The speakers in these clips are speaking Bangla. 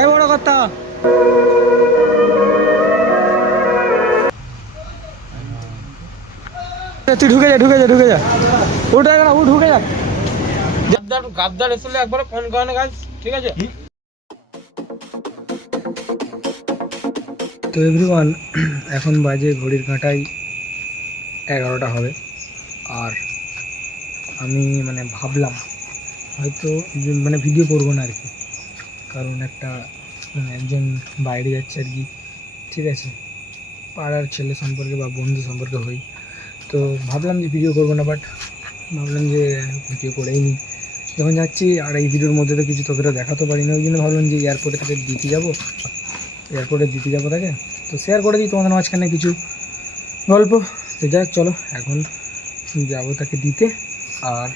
এই বড় কথা। তুই ঢুকে যা ঢুকে যা ঢুকে যা। উঠে যা ও ঢুকে যা। গাদ্দার গাদ্দার এসলে একবার ফোন করে না গাইস ঠিক আছে? তো এভরিওয়ান এখন বাজে ঘড়ির কাঁটায় এগারোটা হবে। আর আমি মানে ভাবলাম হয়তো মানে ভিডিও করব না আর কি। কারণ একটা একজন বাইরে যাচ্ছে আর কি, ঠিক আছে? পাড়ার ছেলে সম্পর্কে বা বন্ধু সম্পর্কে হই। তো ভাবলাম যে ভিডিও করব না বাট ভাবলাম যে ভিডিও করেই নিই যখন যাচ্ছি, আর এই ভিডিওর মধ্যে তো কিছু তোকে তো দেখাতে পারি না ওই জন্য ভাবলাম যে এয়ারপোর্টে তাকে দিতে যাব। এয়ারপোর্টে দিতে যাব তাকে। তো শেয়ার করে দিই তোমাদের মাঝখানে কিছু গল্প। তো যাক, চলো, এখন যাব তাকে দিতে। আর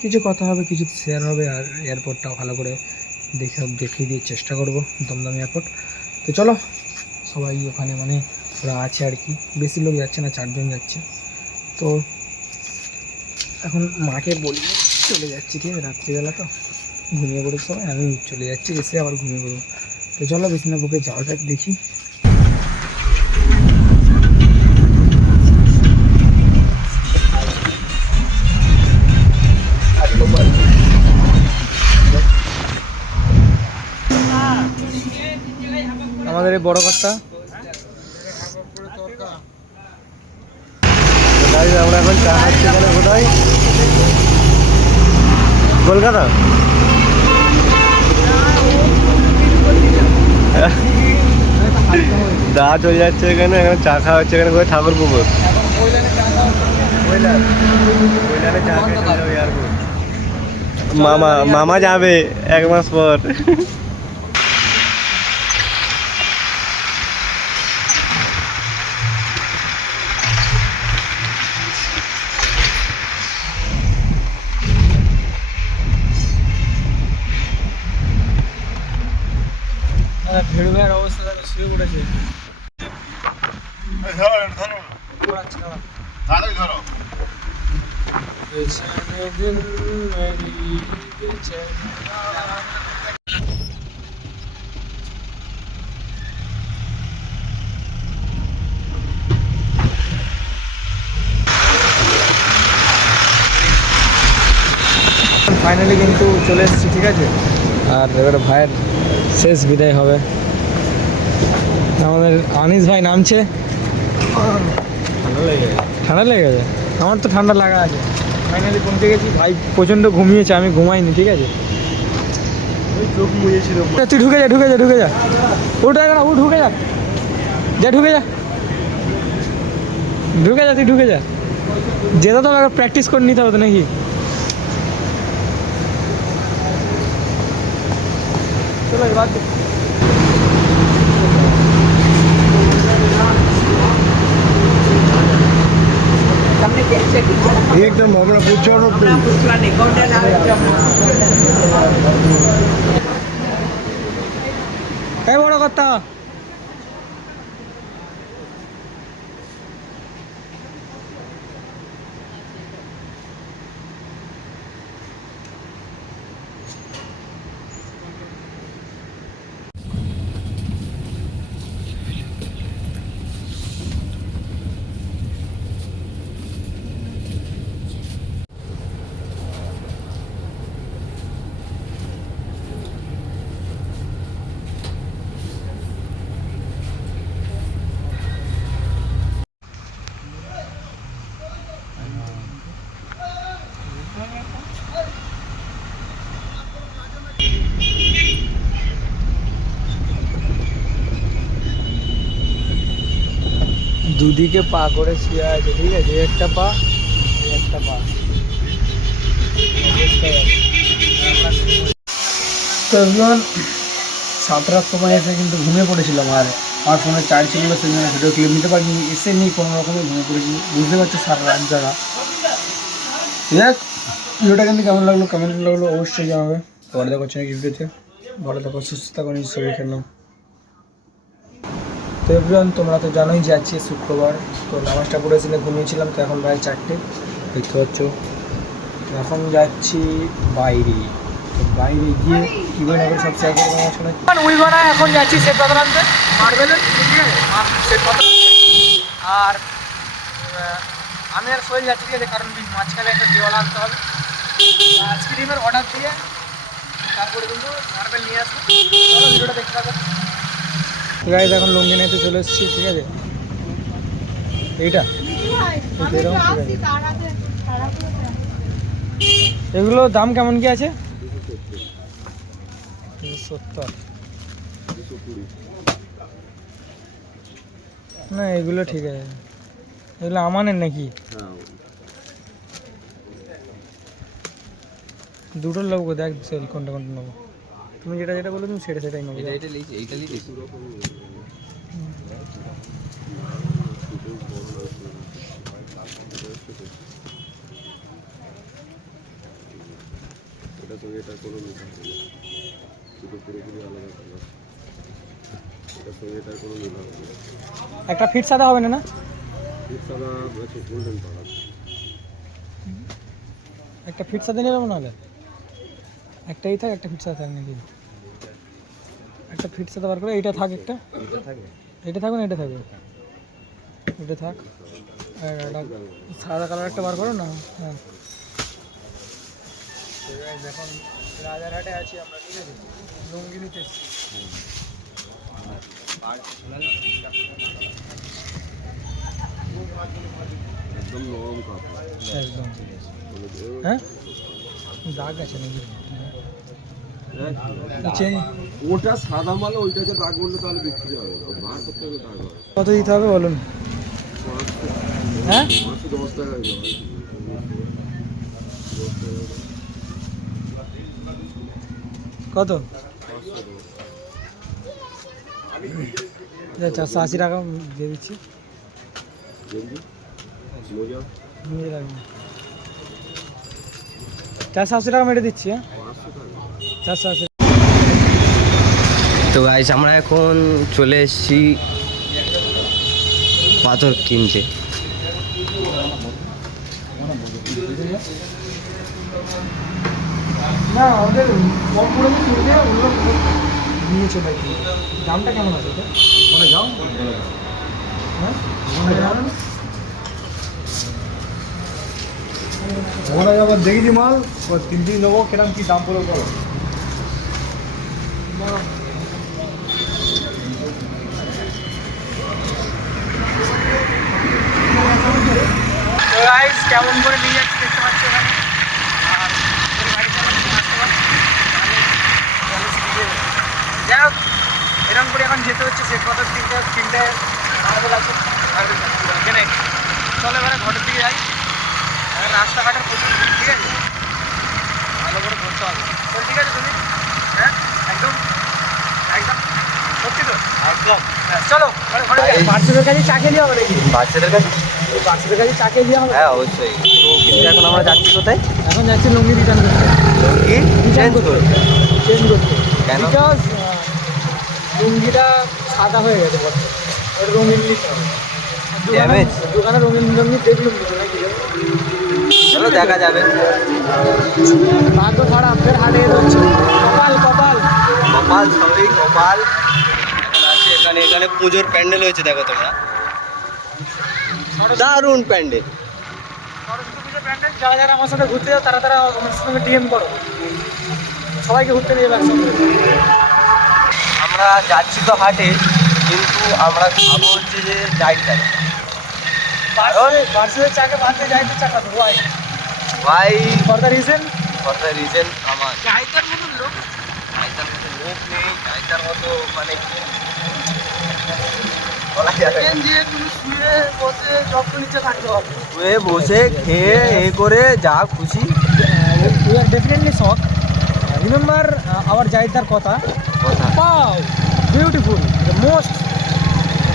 কিছু কথা হবে, কিছু শেয়ার হবে, আর এয়ারপোর্টটাও ভালো করে দেখে দেখিয়ে দিয়ে চেষ্টা করব দমদম এয়ারপোর্ট তো চলো, সবাই ওখানে মানে ওরা আছে আর কি। বেশি লোক যাচ্ছে না, চারজন যাচ্ছে। তো এখন মাকে বলি, চলে যাচ্ছি, ঠিক আছে? রাত্রিবেলা তো। ঘুমিয়ে পড়ে সবাই, আমি চলে যাচ্ছি, এসে আবার ঘুমিয়ে পড়ব। তো চলো বিষ্ণুপুকে যাক দেখি। বড় কর্তা আমরা এখন চা খাচ্ছি এখানে কোথায়? কলকাতা? দা চলে যাচ্ছে এখানে এখানে চা খাওয়া হচ্ছে, এখানে কোথায়? ঠাকুর পুকুর মামা মামা যাবে এক মাস পর। ফাইনালি কিন্তু চলে এসেছি ঠিক আছে? আর এবারে ভাইয়ের শেষ বিদায় হবে। আমাদের আনিস ভাই নামছে। ঠান্ডা লেগে গেছে? আমার তো ঠান্ডা লাগা আছে। ফাইনালি পৌঁছে গেছি। ভাই প্রচণ্ড ঘুমিয়েছে আমি ঘুমাইনি ঠিক আছে? তুই ঢুকে যা ঢুকে যা ঢুকে যা। উঠে যা ও ঢুকে যা। যা ঢুকে যা। ঢুকে যা তুই ঢুকে যা। যেতে তো প্র্যাকটিস করে নিতে হবে তো নাকি? চলো এবার એકદમ હમણાં પૂછવાનું કઈ વડો કરતા দুদিকে পা করে শুয়ে আছে, ঠিক আছে? একটা পা একটা পা। তো সাতটার সময় এসে কিন্তু ঘুমিয়ে পড়েছিলাম আর আমার ফোনে চার্জ ছিল সেই জন্য ভিডিও ক্লিপ নিতে পারিনি, এসে নিয়ে কোনো রকমে ঘুমিয়ে পড়েছি বুঝতে পারছি সারা রাত জায়গা যাক ভিডিওটা কিন্তু কেমন লাগল? কেমন লাগল অবশ্যই জানাবে। পরে দেখা হচ্ছে ভিডিওতে ভালো থাকো, সুস্থ থাকো নিজের শরীর তো এভরিওয়ান তোমরা তো জানোই যে শুক্রবার, তো নামাজটা পড়েছিলে, ঘুমিয়েছিলাম, তো এখন প্রায় চারটে, দেখতে পাচ্ছ। এখন যাচ্ছি বাইরে। তো বাইরে গিয়ে কী করে না করে সব শেয়ার করব সঙ্গে উইগনা এখন যাচ্ছি শেখ পাথর আনতে মার্বেলের আর আমি আর সোহেল যাচ্ছি, ঠিক আছে? কারণ মাঝখানে একটা দেওয়াল আনতে হবে। আইসক্রিমের অর্ডার দিয়ে তারপরে কিন্তু মার্বেল নিয়ে আসব। ভিডিওটা দেখতে থাকো। গাইজ এখন লুঙ্গি নিতে চলে এসেছি ঠিক আছে? এইটা? এগুলো দাম কেমন কি আছে? সত্তর। না এগুলো ঠিক আছে। এগুলো আমানের নাকি? দুটোর নেব দেখ কোনটা কোনটা নেব। তুমি যেটা যেটা বলো তুমি সেটা সেটাই নেব। এটা সঙ্গে এটা কোনো মিল হবে দুটো পুরোপুরি আলাদা কালার এটা সঙ্গে এটার কোনো মিল হবে না একটা ফিট সাদা হবে না না? ঠিক সাদা গোল্ডেন কালার একটা ফিট সাদা নিয়ে যাব নাহলে? একটাই থাক, একটা ফিট সাদা থাক নাকি? একটা ফিট সাদা বার করে এইটা থাক একটা? এটা থাকে এটা থাকবে না এটা থাকবে এটা থাক। সাদা কালার একটা বার করো না? হ্যাঁ। এখন রাজারহাটে আছি আমরা আছে হ্যাঁ? দাগ আছে নাকি? ওটা সাদা মালে ওইটাকে দাগ করলে তাহলে বিক্রি হবে। বার করতে গেলে দাগ হবে। কত দিতে হবে বলুন? হ্যাঁ? পাঁচশো দশ টাকা কত। আচ্ছা, চারশো আশি টাকা দিয়ে দিচ্ছি। রাখবেন চারশো আশি টাকা মেরে দিচ্ছি হ্যাঁ পাঁচশো টাকা। চারশো আশি তো গাইস আমরা এখন চলে এসেছি পাথর কিনতে। না ওদের কম করে কিনতে ওগুলো নিয়ে চলে দামটা কেমন আছে বলে যাও হ্যাঁ? ওখানে আবার দেখেছি মাল। ও তিন দিন নেব কিরম কি দাম পড়ে বলো। কেমন করে নিয়ে যাচ্ছি দেখতে পাচ্ছি ওখানে আর গাড়ি চালাতে আসতে পারে যাই এরকম করে এখন যেতে হচ্ছে শেখ কথা তিনটে তিনটে আছে। মার্বেল এখানে চলো এবারে ঘরের দিকে যাই। রাস্তাঘাটের প্রচুর ঠিক আছে? ভালো করে বলতে হবে। ঠিক আছে, তুমি? হ্যাঁ একদম একদম সত্যি তো একদম হ্যাঁ, চলো। পার্সেলের কাছে চা খেয়ে হবে নাকি? বাচ্চাদের কাছে? পার্সেলের কাছে চা খেয়ে হবে? হ্যাঁ অবশ্যই। তো কিন্তু এখন আমরা যাচ্ছি কোথায়? এখন যাচ্ছে লুঙ্গি রিটার্ন করতে। চেঞ্জ করে চেঞ্জ করতে। কেন? বিকজ লুঙ্গিটা সাদা হয়ে গেছে বর্তমানে ওটা রঙিন নিতে হবে। দোকানে-? রঙিন লুঙ্গি দেখলুম নাকি? চলো দেখা যাবে। ভাগ্য খারাপ ফের হাটে কপাল কপাল। কপাল সবই কপাল। এখন আছে এখানে পুজোর প্যান্ডেল হয়েছে দেখো তোমরা। দারুণ প্যান্ডেল। প্যান্ডেল যারা যারা আমার সাথে ঘুরতে যাও তারা তারা আমার সঙ্গে ডিএম করো। সবাইকে ঘুরতে নিয়ে আমরা যাচ্ছি তো হাটে কিন্তু আমরা খাব হচ্ছে যে ডাইটটা পার্সেলের চাকে যাইতে চাকা তো ওয়াই ভাই for the reason for the reason আমার। মতন লোক মতো লোক নেই মতো মানে কি বলা যাবে না। যে তুমি শুয়ে বসে যত্ন নিচে থাকতে হবে শুয়ে বসে খেয়ে এ করে যা খুশি we are definitely shock remember our জাইদার কথা কথা পাও বিউটিফুল দ্য মোস্ট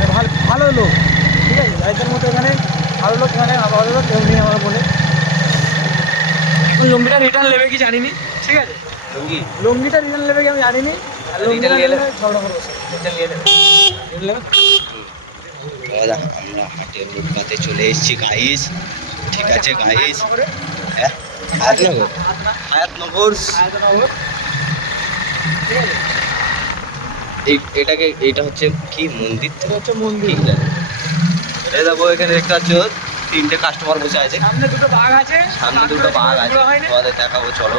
ভালো ভালো লোক ঠিক আছে জাইদার মতো এখানে ভালো লোক এখানে ভালো লোক কেউ নেই আমার বলে লুঙ্গিটা রিটার্ন নেবে কি জানিনি ঠিক আছে লুঙ্গি লুঙ্গিটা রিটার্ন নেবে কি আমি জানিনি আর লুঙ্গিটা নিয়ে ঝগড়া করব এটা নিয়ে নেবে? দাদা আমরা হাটের রূপকাতে চলে এসেছি গাইস ঠিক আছে গাইস? হ্যাঁ? হায়াতনগর। হায়াতনগর। আছে এই এটাকে এটা হচ্ছে কি মন্দির? হচ্ছে মন্দির। দেখো এখানে দেখতে পাচ্ছ তিনটে কাস্টমার বসে আছে। সামনে দুটো বাঘ আছে। সামনে দুটো বাঘ আছে। তোমাদের দেখাবো চলো।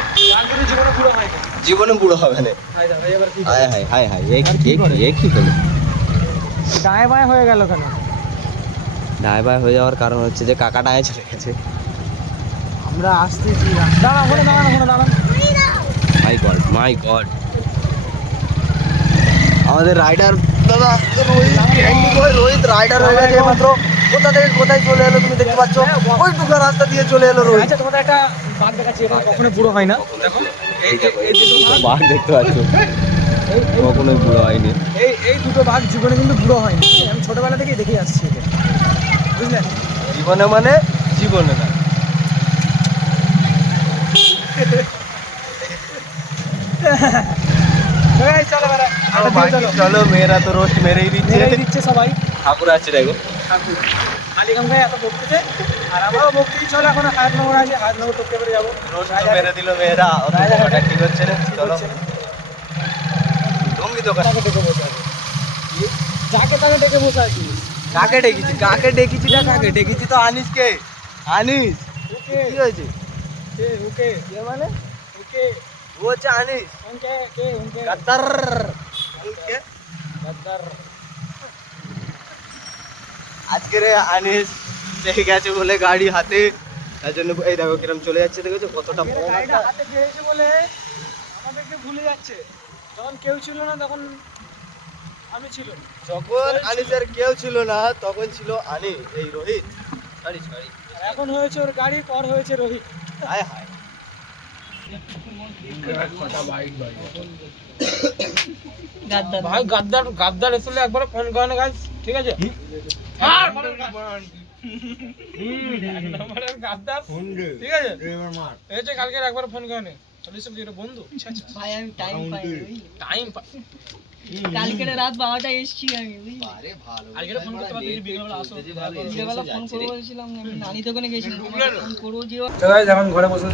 জীবনে বুড়ো হবে না। হায় হায় হায় হায় এ কি কি এ কি হলো দায় বায় হয়ে গেল কেন? ডায় বায় হয়ে যাওয়ার কারণ হচ্ছে যে কাকা ডায়ে চলে গেছে। আমরা আসতেছি দাঁড়া ওখানে দাঁড়ান ওখানে দাঁড়ান। মাই গড মাই গড আমাদের রাইডার দাদা রোহিত রোহিত রাইডার হয়ে গেছে মাত্র। কোথা থেকে কোথায় চলে এলো তুমি দেখতে পাচ্ছ? ওই টুকা রাস্তা দিয়ে চলে এলো রোহিত। আচ্ছা তোমাদের একটা বাঘ দেখাচ্ছি এটা কখনো বুড়ো হয় না। দেখো এই দেখতে পাচ্ছ। কখনোই বুড়ো হয়নি। এই এই দুটো বাঘ জীবনে কিন্তু বুড়ো হয়নি। আমি ছোটবেলা থেকেই দেখে আসছি একে। বুঝলেন জীবনে মানে জীবনে না। চলো মেয়েরা তো রোস্ট মেরেই দিচ্ছে। দিচ্ছে সবাই। ঠাকুর আছে দেখো। ঠাকুর। আলিগঙ্গায় এত বকতেছে আর আমারও বকতেই চলো এখন হায়াতনগর আছে হায়াতনগর টপকে করে যাব। রোস্ট মেরে দিল মেয়েরা। ঠিক হচ্ছে না। চলো। তাকে ডেকে বসে আছে যাকে তাকে ডেকে বসে আছি কাকে ডেকেছি? কাকে ডেকেছি না কাকে? ডেকেছি তো আনিসকে আনিস। কি হয়েছে? কে? ওকে। কে মানে? ওকে। ও হচ্ছে আনিস। ওকে কে? ওকে। গাদ্দার। কে? গদ্দার। আজকে রে আনিস পেয়ে গেছে বলে গাড়ি হাতে। তার জন্য এই দেখো কিরম চলে যাচ্ছে দেখেছ? কতটা বড় হাতে বলে আমাদেরকে ভুলে যাচ্ছে। যখন কেউ ছিল না তখন আমি ছিল যখন আনিসের কেউ ছিল না তখন ছিল আনিস এই রোহিত। Sorry sorry. এখন হয়েছে ওর গাড়ি পর হয়েছে রোহিত। হায় হায়। ভাই গাদ্দার গাদ্দার এসলে একবার ফোন করে না গাইস ঠিক আছে? আর ঠিক আছে? এই যে কালকে একবার ফোন করে বন্ধু? ভাই আমি টাইম পাই টাইম কালকে রাত বারোটায় এসছি আমি ফোন নানি গেছিলাম। করব যে ঘরে বসে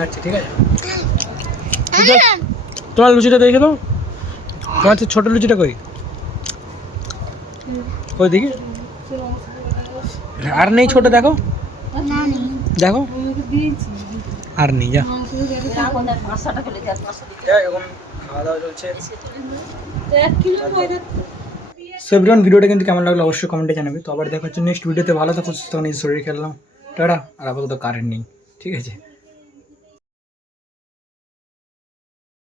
খাচ্ছি ঠিক আছে? তোমার লুচিটা দেখে দাও তোমার ছোট লুচিটা কই? কই দেখি? আর নেই ছোট দেখো। দেখো। আর নেই যা। এখন খাওয়া দাওয়া চলছে। সো এভরিওয়ান ভিডিওটা কিন্তু কেমন লাগল অবশ্যই কমেন্টে জানাবে। তো আবার দেখার জন্য নেক্সট ভিডিওতে ভালো থাকো সুস্থ থাকো, নিজের শরীর খেললাম টাটা। আর আপাতত কারেন্ট নেই। ঠিক আছে?